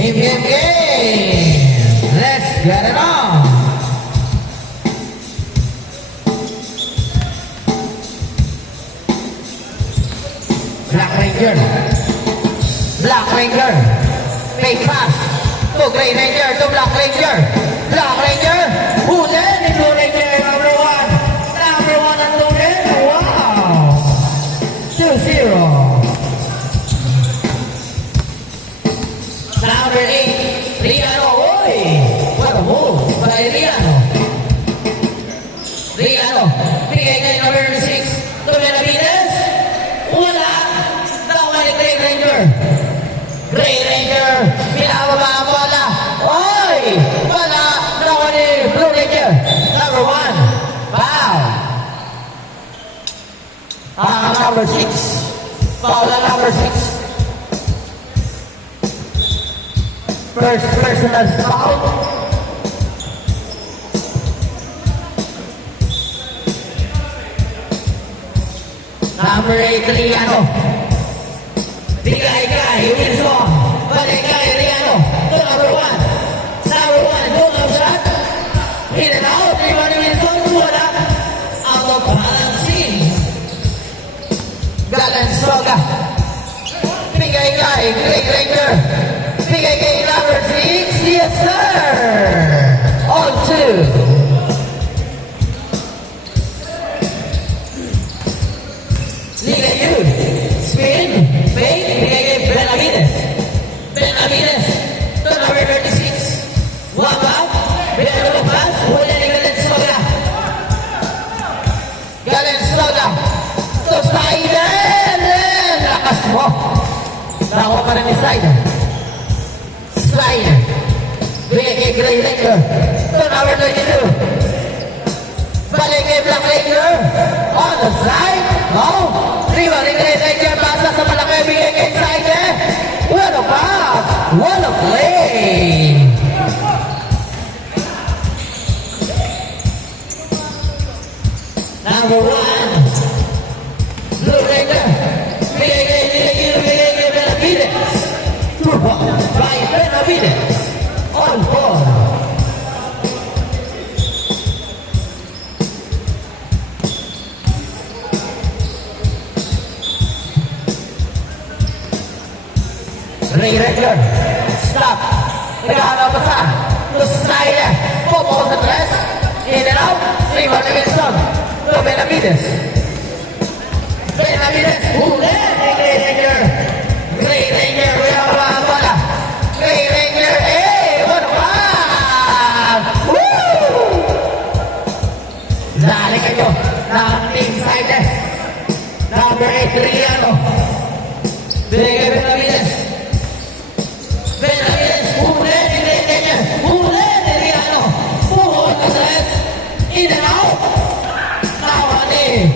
Game. Let's get it on. Black Ranger. Black Ranger. Fake pass. To Grey Ranger. To Black Ranger. Black Ranger. Huli ni Blue Ranger. Number one. Number one ang huli. Wow. 2-0. Number 8. Riano. Oy. What a move by Riano. Riano. Bigay kay number 6. To Benavides. Wala. Nakuha ni Grey Ranger. Grey Ranger. Pinababa ang bola. Oy! Wala. Nakuha ni Blue Ranger. Number 1. Foul. Number 6. Foul na number 6. First personal foul. Number 8, Riano. Bigay kay Wilson. Balik kay Riano. To number 1. Number 1, pull-up shot. In and out. Iba ni Wilson. Wala. Out of balancing. Galansoga. Bigay kay Grey Ranger. Bigay kay number 6. Yes, sir. All 2. Liga yun. Spin. Fake. Bigay kay Benavides. Benavides. To number 36. One back. Bigay ko pass. Huli ni Galansoga. Galansoga. To Snyder. Lakas mo. Nakuha pa rin ni Snyder. Snyder. Bigay kay Grey Ranger. To number 22. Balik kay Black Ranger. On the side. No. Riva ni Grey Ranger. Pasa sa malaki. Bigay kay Snyder. What a pass. What a play. Number 1. Blue Ranger. Bigay kay Benavides. Two balls by Benavides. On board. Grey Ranger. Stop. Naghahanap pa sa to Snyder. Popo sa press. In and out. Riva ni Wilson. To Benavides. Benavides. Huli ni Grey Ranger. Grey Ranger. Wala ba ang bola? Grey Ranger. What a pass! Woo! Dali kayo ng team Snyder. Number 8, Riano. Bigay Benavides. Benavides. Huli ni Grey Ranger. Huli ni Riano. Puhol na stress. In and out. Nawa ni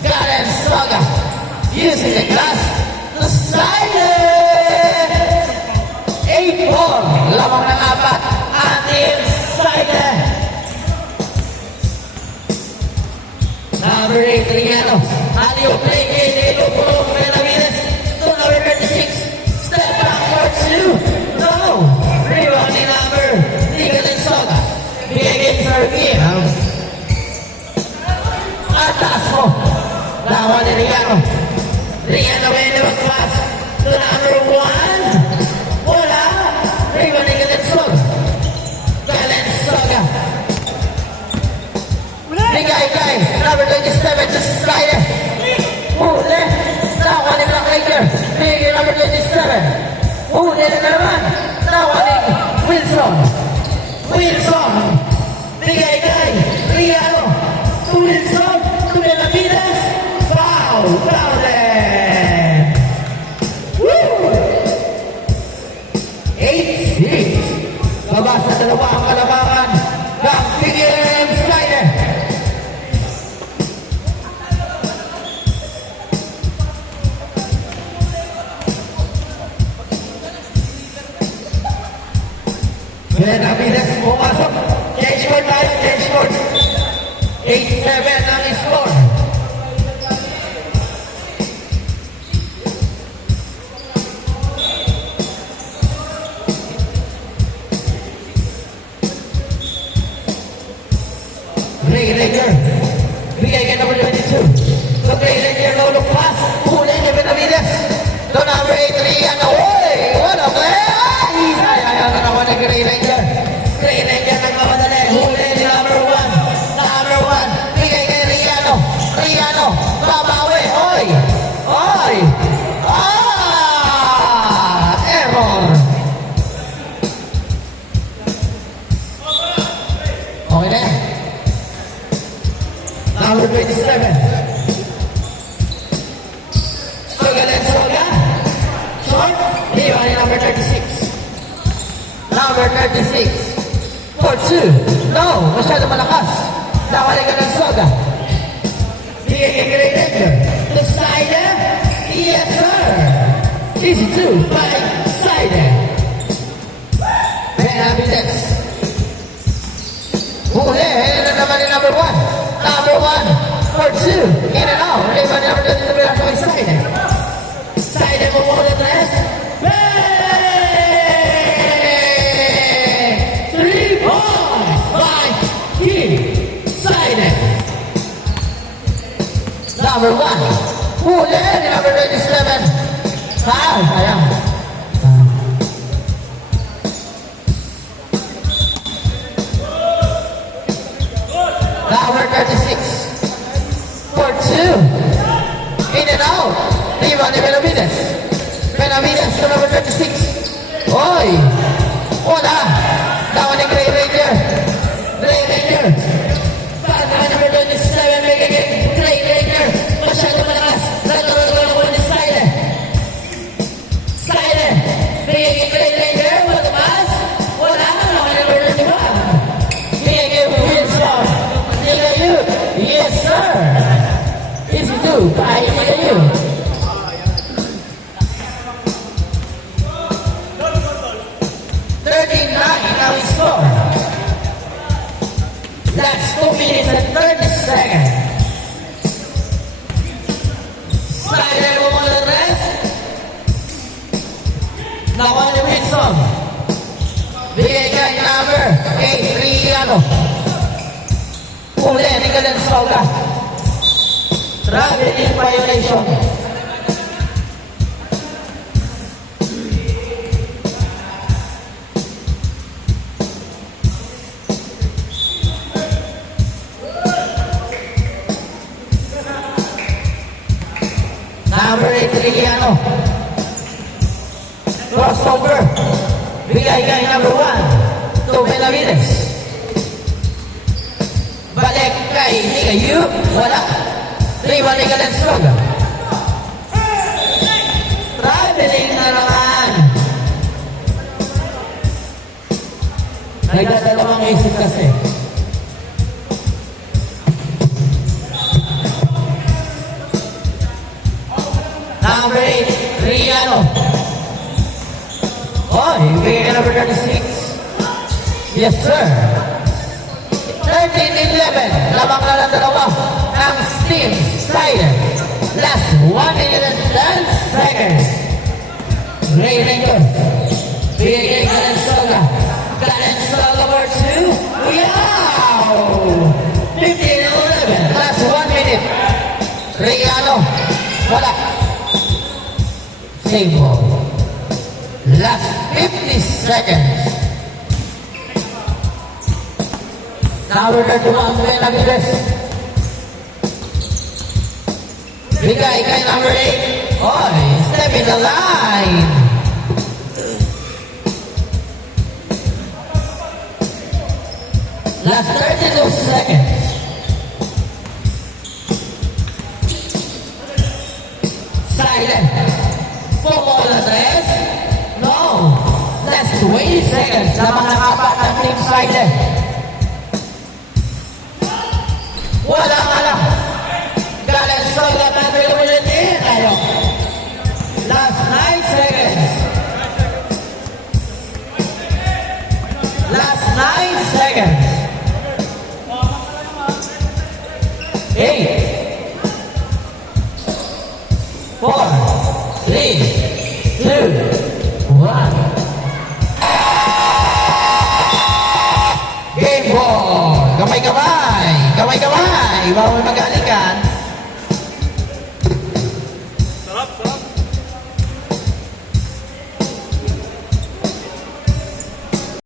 Galansoga. Using the glass. The Snyder. 8-4. Lamang ng 4. Ating Snyder. Number 8, Riano. Aliyo play kay Nilo Puro Benavides. To number 36. Step backwards to. No. Rebound ni number 3, Galansoga. Bigay kay Servia. Atas mo. Lawan ni Riano. Riano may pass to number 1. Wala. Rebound ni Galansoga. Galansoga. Bigay kay number 27 to Snyder. Huli. Nakuha ni Black Ranger. Bigay kay number 27. Huli na naman. Nakuha ni Wilson. Wilson. Bigay kay Riano. To Wilson. To Benavides. Foul. Foul it. Woo! 8-6. Baba sa dalawa ang kalabangan. Bigay Snyder. Benavides pumasok. Change court tayo. Change court. 8-7 ang score. Gray Ranger. Bigay ka number 22. So Gray Ranger, no look pass. Huli ni Benavides. To number 8, Rian. Uy! What a play! Ay, na naman ni Gray Ranger. Gray Ranger nagmamadali. Huli ni number 1. Number 1. Bigay kay Riano. Riano. Babawi. Oy! Oy! Error. Okay na yan. Number 27. Soga. Short. Iwan ni number 36. Number 36. For 2. No. Masyado malakas. Nakali ka ng Soga. Bigay kay Gray Ranger. The Sider. Yes, sir. Easy 2 by Sider. Benavides. Huli. Na naman ni number 1. Number 1. For 2. In and out. Iwan ni number 22 by Sider. Sider mo muna the rest. 3 points by King Sider. Number 1. Huli ni number 27. Sayang. Number 36. For 2. In and out. Iwan ni Benavides. Benavides to number 36. Oy! Wala! Tawa ni Gray Ranger. Gray Ranger. Para number 27. Gray Ranger. Masyado malakas. Nagkaroon ko ni Sider. Sider. Bigay Gray Ranger. Matamas. Wala. Naman number 31. Bigay Wilson. Bigay you. Yes, sir. Easy 2. Bigay you. 39 now we score. That's 2 minutes and 30 seconds. Sider mo muna the rest. Nakuha ni Wilson. Bigay kay number 8, Riano. Uli, ni Soga. Traveling violation. Number 8, Riano. Crossover. Bigay kay number 1. To Benavides. Balik kay Nigayu. Wala. 3-1 ni Soga. Traveling na naman. Nagdadalawang isip kasi. Number 8, Riano. Oh, bigay ka number 36. Yes, sir. 13-11. Labang na lang dalawa ng Steam Sider. Last 1 minute and 10 seconds. Gray Ranger. Bigay ka ng Soga. Soga for 2. Wow! 15-11. Last 1 minute. Riano. Wala. Same ball. Last 50 seconds. Number 31, Benavides. Bigay kay number 8. Oy, step in the line. Last 32 seconds. Silent. Ball address? No. Last 20 seconds. Lamang nakapat ang team Sider. Wala ka lang. Soga pag-eliminate tayo. Last 9 seconds. Last 9 seconds. 8, 4, 3, 2, 1. Game ball. Kamay-kamay. bawal magaling ka.